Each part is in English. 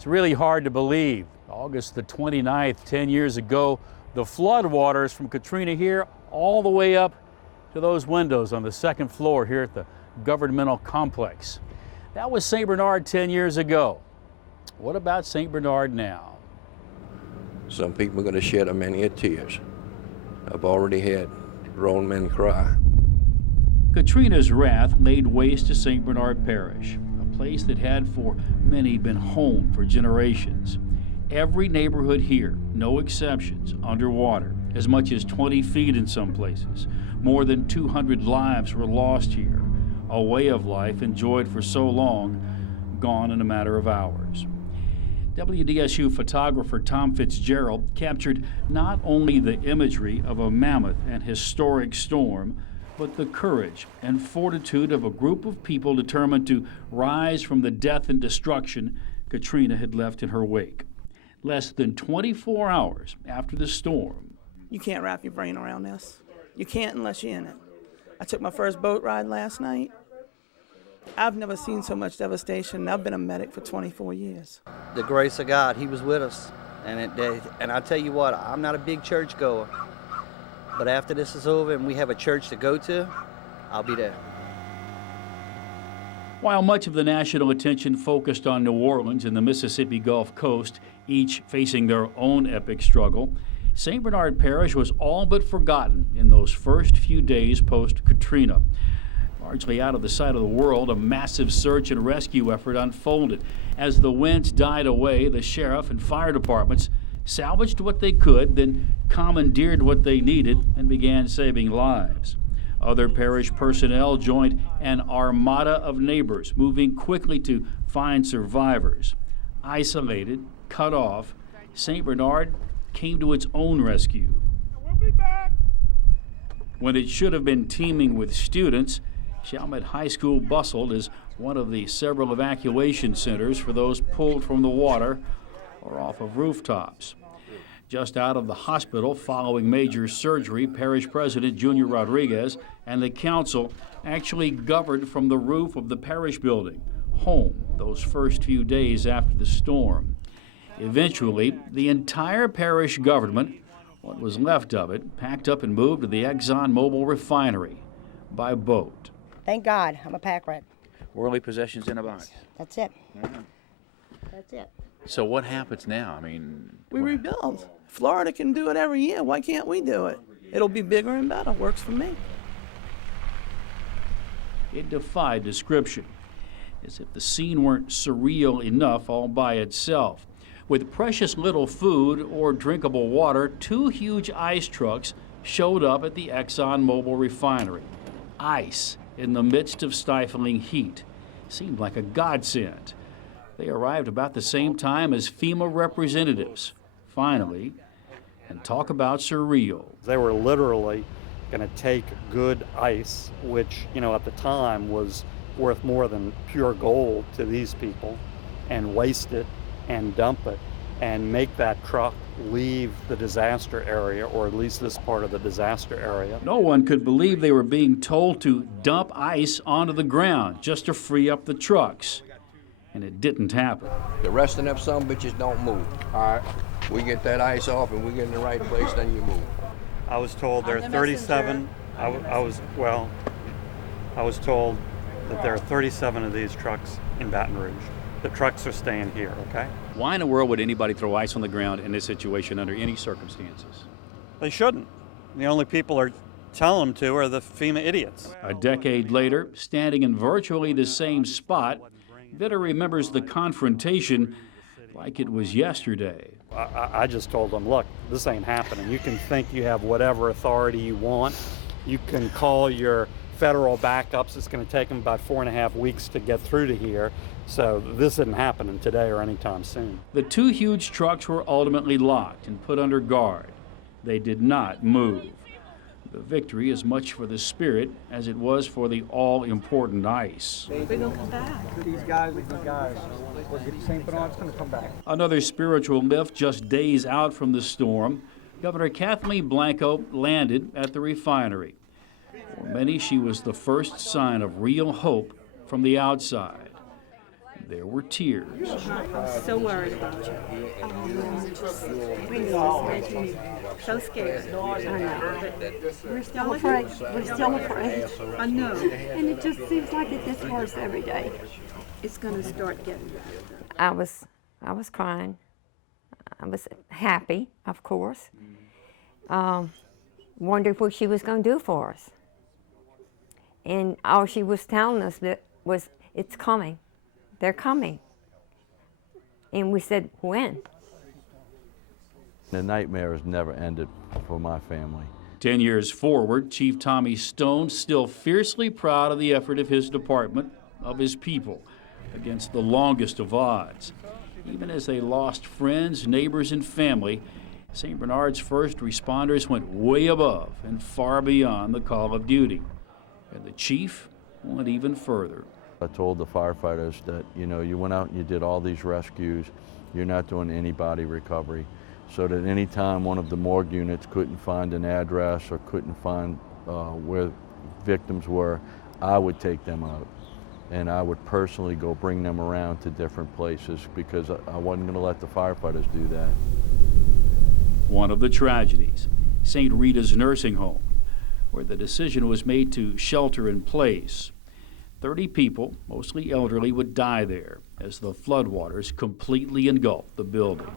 It's really hard to believe. August the 29th, 10 years ago, the floodwaters from Katrina here all the way up to those windows on the second floor here at the governmental complex. That was St. Bernard 10 years ago. What about St. Bernard now? Some people are going to shed a many tears. I've already had grown men cry. Katrina's wrath laid waste to St. Bernard Parish, a place that had for many been home for generations. Every neighborhood here, no exceptions, underwater, as much as 20 feet in some places. More than 200 lives were lost here, a way of life enjoyed for so long, gone in a matter of hours. WDSU photographer Tom Fitzgerald captured not only the imagery of a mammoth and historic storm, but the courage and fortitude of a group of people determined to rise from the death and destruction Katrina had left in her wake. Less than 24 hours after the storm. You can't wrap your brain around this. You can't unless you're in it. I took my first boat ride last night. I've never seen so much devastation. I've been a medic for 24 years. The grace of God, He was with us. And I tell you what, I'm not a big church goer. But after this is over and we have a church to go to, I'll be there. While much of the national attention focused on New Orleans and the Mississippi Gulf Coast, each facing their own epic struggle, St. Bernard Parish was all but forgotten in those first few days post-Katrina. Largely out of the sight of the world, a massive search and rescue effort unfolded. As the winds died away, the sheriff and fire departments salvaged what they could, then commandeered what they needed and began saving lives. Other parish personnel joined an armada of neighbors, moving quickly to find survivors. Isolated, cut off, St. Bernard came to its own rescue. We'll be back. When it should have been teeming with students, Chalmette High School bustled as one of the several evacuation centers for those pulled from the water or off of rooftops. Just out of the hospital following major surgery, Parish President Junior Rodriguez and the council actually governed from the roof of the parish building, home those first few days after the storm. Eventually, the entire parish government, what was left of it, packed up and moved to the ExxonMobil refinery by boat. Thank God, I'm a pack rat. Worldly possessions in a box. That's it. Yeah. That's it. So what happens now? I mean, We rebuild. Florida can do it every year. Why can't we do it? It'll be bigger and better. Works for me. It defied description, as if the scene weren't surreal enough all by itself. With precious little food or drinkable water, two huge ice trucks showed up at the ExxonMobil refinery. Ice in the midst of stifling heat. Seemed like a godsend. They arrived about the same time as FEMA representatives. Finally, and talk about surreal. They were literally going to take good ice, which, at the time was worth more than pure gold to these people, and waste it and dump it and make that truck leave the disaster area, or at least this part of the disaster area. No one could believe they were being told to dump ice onto the ground just to free up the trucks. And it didn't happen. The rest of them some bitches don't move. All right. We get that ice off and we get in the right place, then you move. I was told there are 37. I was told that there are 37 of these trucks in Baton Rouge. The trucks are staying here, okay? Why in the world would anybody throw ice on the ground in this situation under any circumstances? They shouldn't. The only people who are telling them to are the FEMA idiots. A decade later, standing in virtually the same spot, Vitter remembers the confrontation like it was yesterday. I just told them, look, this ain't happening. You can think you have whatever authority you want. You can call your federal backups. It's going to take them about 4.5 weeks to get through to here. So this isn't happening today or anytime soon. The two huge trucks were ultimately locked and put under guard. They did not move. The victory as much for the spirit as it was for the all-important ice. They're going to come back. These guys are good guys. St. Bernard's going to come back. Another spiritual lift just days out from the storm. Governor Kathleen Blanco landed at the refinery. For many, she was the first sign of real hope from the outside. there were tears. I'm so worried about you. Really making me so scared. I know, but we're still afraid. We're still afraid. I know, and it just seems like it gets worse every day. It's going to start getting better. I was crying. I was happy, of course. Wondered what she was going to do for us. And all she was telling us was, it's coming. They're coming. And we said, when? The nightmare has never ended for my family. 10 years forward, Chief Tommy Stone still fiercely proud of the effort of his department, of his people, against the longest of odds. Even as they lost friends, neighbors, and family, St. Bernard's first responders went way above and far beyond the call of duty. And the chief went even further. I told the firefighters that, you went out and you did all these rescues. You're not doing any body recovery. So that any time one of the morgue units couldn't find an address or couldn't find where victims were, I would take them out. And I would personally go bring them around to different places because I wasn't going to let the firefighters do that. One of the tragedies, St. Rita's nursing home, where the decision was made to shelter in place. 30 people, mostly elderly, would die there as the floodwaters completely engulfed the building.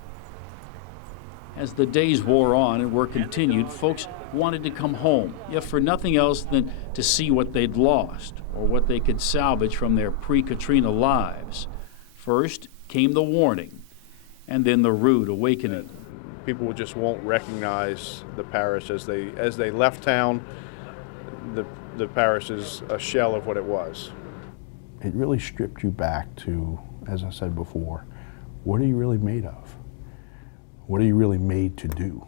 As the days wore on and were continued, folks wanted to come home, if for nothing else than to see what they'd lost or what they could salvage from their pre-Katrina lives. First came the warning, and then the rude awakening. People just won't recognize the parish as they left town. The parish is a shell of what it was. It really stripped you back to, as I said before, what are you really made of? What are you really made to do?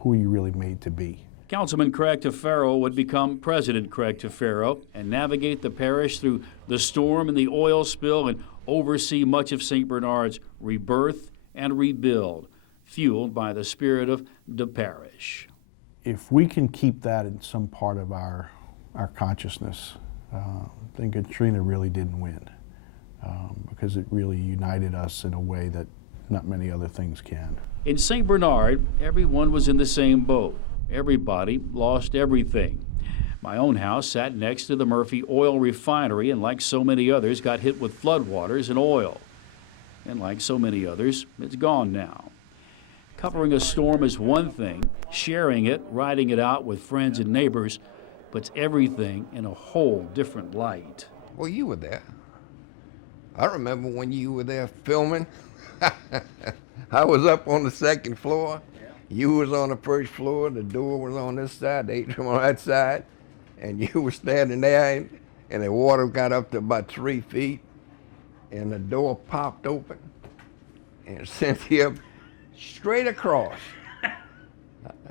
Who are you really made to be? Councilman Craig Tafaro would become President Craig Tafaro and navigate the parish through the storm and the oil spill and oversee much of St. Bernard's rebirth and rebuild, fueled by the spirit of the parish. If we can keep that in some part of our consciousness, then Katrina really didn't win, because it really united us in a way that not many other things can. In St. Bernard, everyone was in the same boat. Everybody lost everything. My own house sat next to the Murphy oil refinery and, like so many others, got hit with floodwaters and oil. And like so many others, it's gone now. Covering a storm is one thing. Sharing it, riding it out with friends and neighbors, puts everything in a whole different light. Well, you were there. I remember when you were there filming. I was up on the second floor. You was on the first floor. The door was on this side, the atrium on that side. And you were standing there, and the water got up to about 3 feet. And the door popped open. And Cynthia, straight across.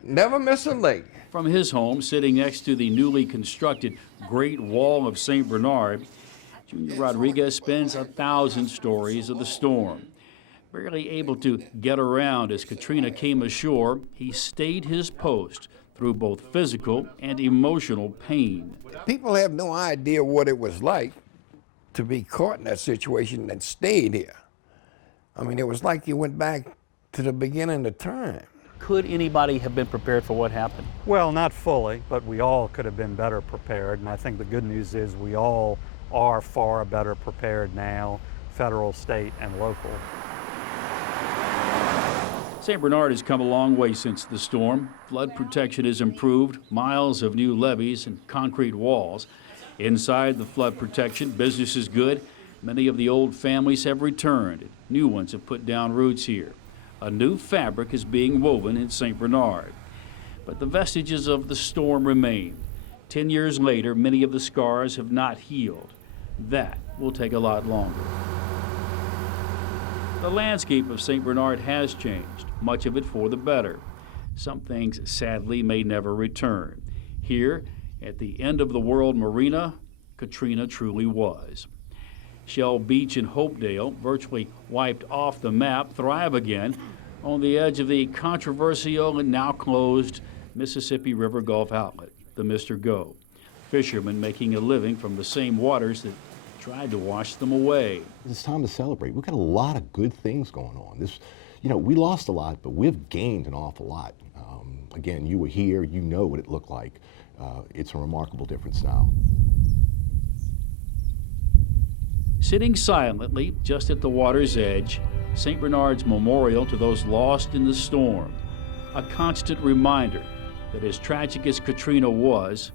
Never miss a leg. From his home, sitting next to the newly constructed Great Wall of St. Bernard, Junior Rodriguez spins 1,000 stories of the storm. Barely able to get around as Katrina came ashore, he stayed his post through both physical and emotional pain. People have no idea what it was like to be caught in that situation and stayed here. I mean, it was like you went back to the beginning of time. Could anybody have been prepared for what happened? Well, not fully, but we all could have been better prepared. And I think the good news is we all are far better prepared now, federal, state, and local. St. Bernard has come a long way since the storm. Flood protection has improved, miles of new levees and concrete walls. Inside the flood protection, business is good. Many of the old families have returned. New ones have put down roots here. A new fabric is being woven in St. Bernard. But the vestiges of the storm remain. 10 years later, many of the scars have not healed. That will take a lot longer. The landscape of St. Bernard has changed, much of it for the better. Some things, sadly, may never return. Here, at the end of the world marina, Katrina truly was. Shell Beach in Hopedale, virtually wiped off the map, thrive again on the edge of the controversial and now closed Mississippi River Gulf outlet, the Mr. Go. Fishermen making a living from the same waters that tried to wash them away. It's time to celebrate. We've got a lot of good things going on. We lost a lot, but we've gained an awful lot. Again, you were here, you know what it looked like. It's a remarkable difference now. Sitting silently just at the water's edge, St. Bernard's memorial to those lost in the storm, a constant reminder that as tragic as Katrina was,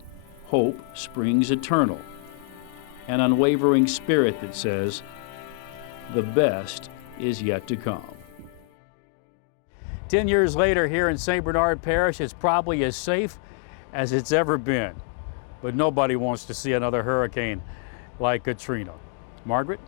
hope springs eternal. An unwavering spirit that says, the best is yet to come. 10 years later here in St. Bernard Parish, it's probably as safe as it's ever been. But nobody wants to see another hurricane like Katrina. Margaret?